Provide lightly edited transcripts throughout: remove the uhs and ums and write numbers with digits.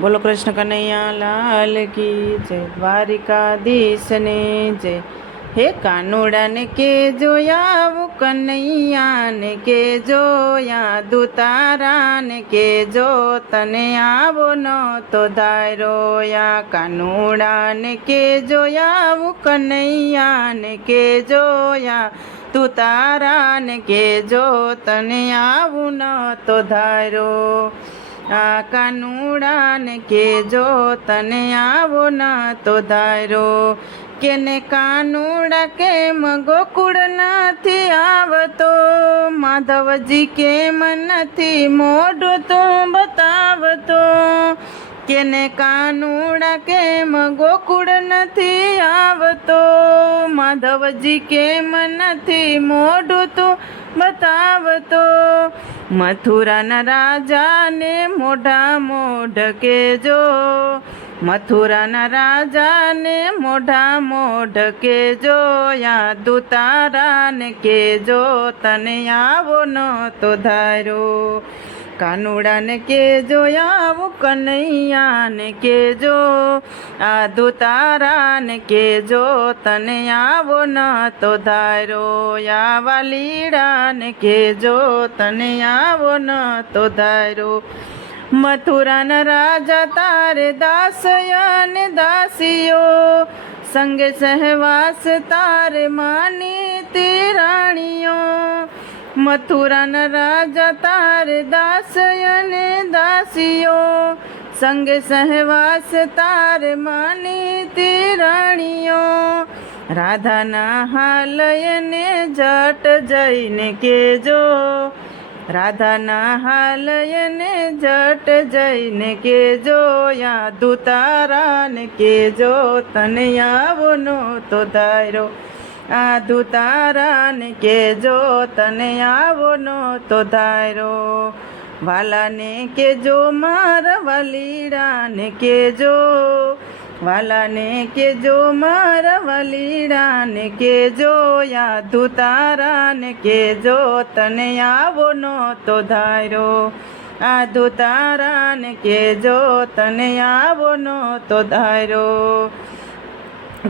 બોલો કૃષ્ણ કનૈયા લાલ કી જય, દ્વારિકાધીશને જય। હે કાનુડાને કે જોયાવું, કનૈયાને કે જોયા, દુતારાને કે જો તને આવો ન તો ધાર્યોયા। કાનુડાને કે જોયાવું, કનૈયાને કે જોયા, દુતારાને કે જો તને આવું ન તો ધાર્યો। આ કાનુડાને કે જો તને આવો ના તો ધાર્યો। કેને કાનુડા કેમ ગોકુળ નથી આવતો, માધવજી કેમ નથી મોઢું તું બતાવતો। કેને કાનુડા કેમ ગોકુળ નથી આવતો, માધવજી કેમ નથી મોઢું તું બતાવતો। મથુરાના રાજાને મોઢા મોઢ કેજો, મથુરાના રાજાને મોઢા મોઢ કેજો, યા દુતારાને કેજો તને આવો ન તો ધાર્યો। કાનુડાને કેજો આવું, કનૈયાને કેજો, આ દુતારાને કેજો તને આવો ન તો ધાર્યો। યા વાલીડાને કેજો તને આવો ન તો ધાર્યો। મથુરાના રાજા તારે દાસયને દાસીઓ, સંગે સહવાસ તારે માનીતી રાણીઓ। મથુરાના રાજા તારે દાસયને દાસીઓ, સંગે સહવાસ તારે માનીતી રાણીઓ। રાધાના હાલયને જટ જઈને કેજો, રાધાના હાલયને જટ જઈને કેજો, યા દુતારાને કેજો તને આવો નો તો ધાર્યો। આ દુતારાને કેજો તને આવો નો તો ધાર્યો। વાલાને કેજો મારા વાલીડાને કેજો, વાલાને કેજો મારા વાલીડાને કેજો, યા દુતારાને કેજો તને આવો નો તો ધાર્યો। આ દુતારાને કેજો તને આવો નો તો ધાર્યો।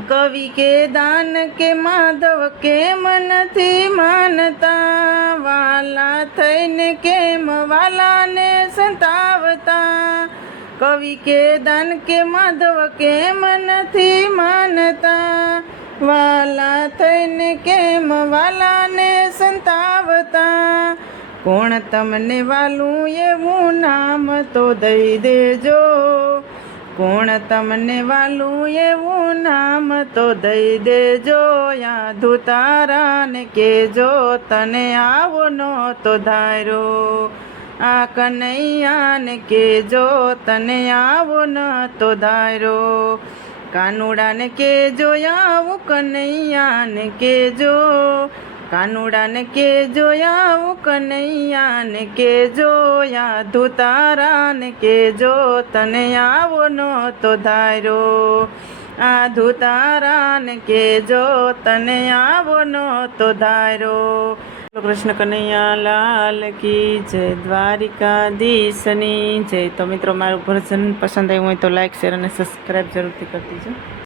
કવિ કે દાન કે માધવ કેમ નથી માનતા, વાલા થઈને કેમ વાલાને સંતાવતા। કવિ કે દાન કે માધવ કેમ નથી માનતા, વાલા થઈને કેમ વાલાને સંતાવતા। કોણ તમને વાલું એવું નામ તો દઈ દેજો, કોણ તમને વાલું એવું નામ તો દઈ દેજો, યા દુતારાને કેજો તને આવો નો તો ધાર્યો। આ કનૈયાને કેજો તને આવો ન તો ધાર્યો। કાનુડાને કેજો આવું, કનૈયાને કેજો, કાનુડાને કેજો આવું, કનૈયાને કેજો, યા દુતારાને કેજો તને આવો ન તો ધાર્યો। આ દુતારાને કેજો તને આવો ન તો ધાર્યો। કૃષ્ણ કનૈયા લાલ કી જય, દ્વારિકાધીશની જય। તો મિત્રો મારું ભજન પસંદ આવ્યું હોય તો લાઈક શેર અને સબસ્ક્રાઈબ જરૂરથી કરી દેજો।